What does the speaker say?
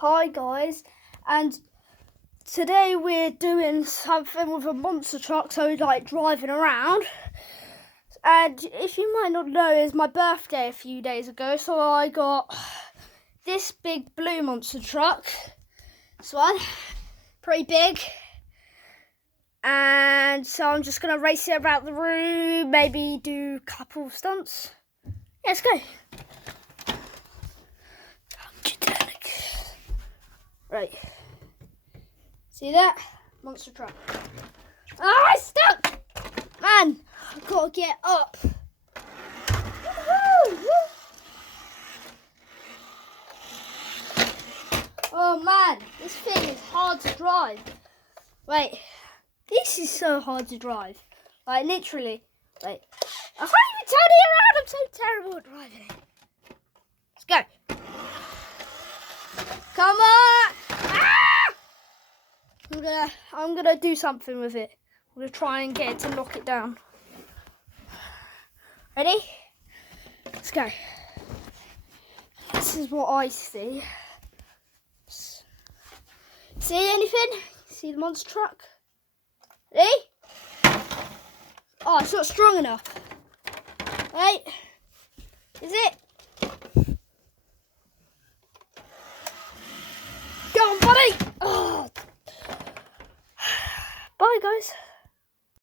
Hi guys, and today we're doing something with a monster truck, so like driving around. And if you might not know, it's my birthday a few days ago, so I got this big blue monster truck. This one, pretty big. And so I'm just gonna race it about the room, maybe do a couple of stunts. Yeah, let's go. Right. See that? Monster truck. Ah, it's stuck! Man, I've got to get up. Woo-hoo! Oh man, this thing is hard to drive. Wait, this is so hard to drive. Like literally. Wait, I can't even turn it around. I'm so terrible at driving. Let's go. Come on! Ah! I'm gonna do something with it. I'm gonna try and get it to knock it down. Ready? Let's go. This is what I see. See anything? See the monster truck? Ready? Oh, it's not strong enough. Right? Is it?